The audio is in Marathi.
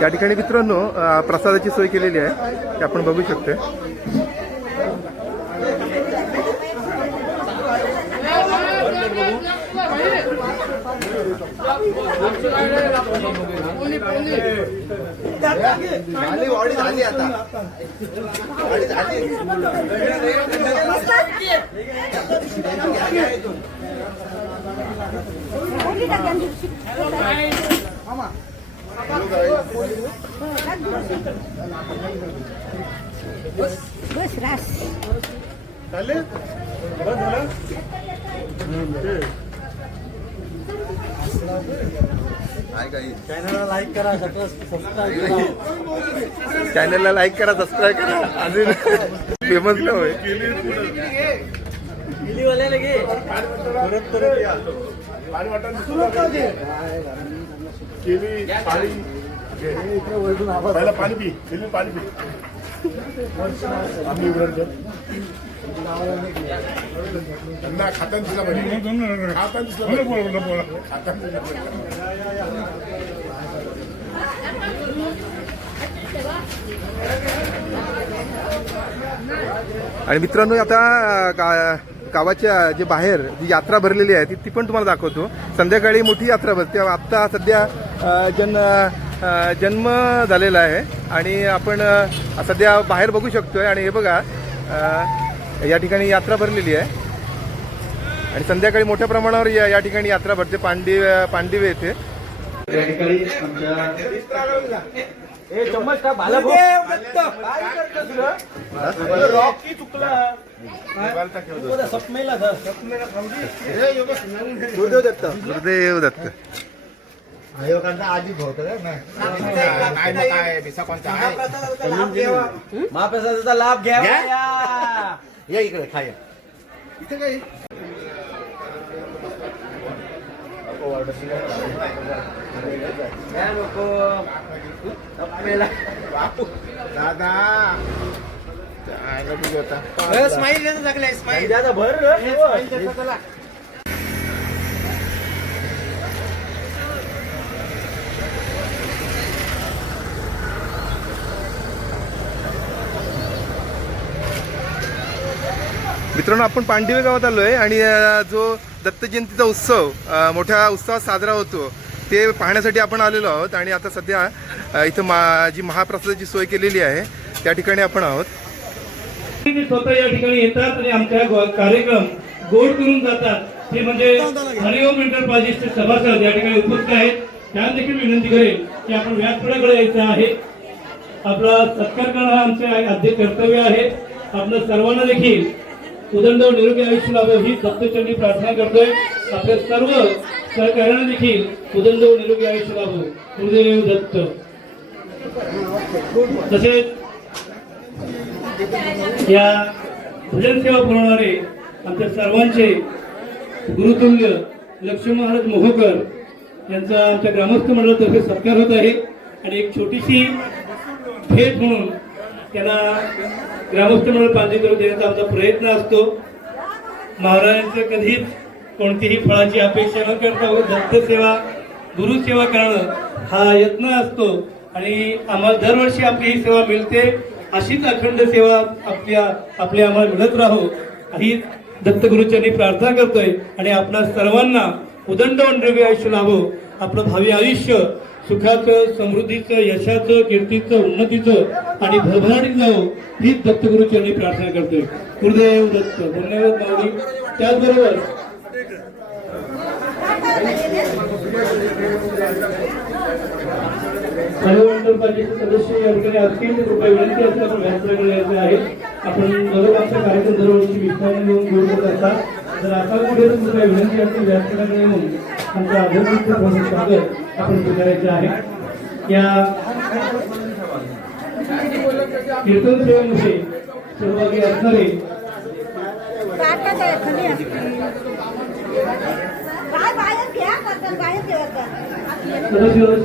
या ठिकाणी मित्रांनो प्रसादाची सोय केलेली आहे, ते आपण बघू शकतो. बस रास चॅनलला लाईक करा, सबस्क्राईब करा. चॅनलला लाईक करा, सबस्क्राईब करा. अजून फेमस ना होय. पाणी पी, पाणी पी. खाताना दिला आणि मित्रांनो आता गावाच्या जे बाहेर जी यात्रा भरलेली आहे ती पण तुम्हाला दाखवतो. संध्याकाळी मोठी यात्रा भरते. आत्ता सध्या जन्म झालेला आहे आणि आपण सध्या बाहेर बघू शकतोय. आणि हे बघा या ठिकाणी यात्रा भरलेली आहे आणि संध्याकाळी मोठ्या प्रमाणावर या ठिकाणी यात्रा भरते पांडिवे येथे. या ठिकाणी गुरुदेव दत्त आयोगांचा आजी होतं महाप्रसादाचा लाभ घ्या. या इकडे खाया इथे काही दादा स्माईल लागलाय. स्माईल दादा भर मित्रांनो, आपण पांडिवे गावात आलोय आणि जो दत्त जयंतीचा उत्सव मोठ्या उत्सवात साजरा होतो ते पाहण्यासाठी आपण आलेलो आहोत. आणि आता सध्या इथं जी महाप्रसादाची सोय केलेली आहे त्या ठिकाणी आपण आहोत. स्वतः या ठिकाणी येतात आणि आमच्या कार्यक्रम गोड करून जातात. ते म्हणजे हरिओम एंटरप्राइजेसचे सभासद या ठिकाणी उपस्थित आहेत. त्यांना देखील विनंती करेल की आपण व्यासपीठाकडे यायचं आहे. आपला सत्कार करणं हा आमचे आद्य कर्तव्य आहे. आपल्या सर्वांना देखील उदंड निरोगी आयुष्य लाभो ही दत्तचरणी प्रार्थना करतोय. आपल्या सर्व सहकार्यांना देखील उदंड निरोगी आयुष्य लाभो. गुरुदेव दत्त. तसेच या भजन सेवा पुरवणारे आमच्या सर्वांचे गुरुतुल्य लक्ष्मण महाराज मोहोकर यांचा आमच्या ग्रामस्थ मंडळातर्फे सत्कार होत आहे. आणि एक छोटीशी भेट म्हणून त्यांना ग्रामस्थ मंडळ पांढरी करून देण्याचा आमचा प्रयत्न असतो. महाराजांचं कधीच कोणतीही फळाची अपेक्षा न करता दत्त सेवा गुरुसेवा करणं हा यत्न असतो. आणि आम्हाला दरवर्षी आपली ही सेवा मिळते. अशीच अखंड सेवा आपल्या आम्हाला मिळत राहो ही दत्तगुरुच्यांनी प्रार्थना करतोय. आणि आपल्या सर्वांना उदंड निरोगी आयुष्य लाभो. आपलं भावी आयुष्य सुखाचं, समृद्धीचं, यशाचं, कीर्तीचं, उन्नतीचं आणि भरभराटीत जावं हीच दत्तगुरुच्यांनी प्रार्थना करतोय. गुरुदेव दत्त. धन्यवाद माऊली. त्याचबरोबर सदस्य या ठिकाणी असतील कृपया विनंती असते आपण व्यासपीठाकडे यायचे आहे. आपण बरोबर आमचा कार्यक्रम दरवर्षी विश्वाने येऊन गोड करत असतात. जर आता कुठे कृपया विनंती असते व्यासपीठाकडे येऊन आमच्या आध्यात्मिक स्वागत आपण स्वीकारायचे आहे. या कीर्तन सेवेमध्ये सहभागी असणारे सदस्य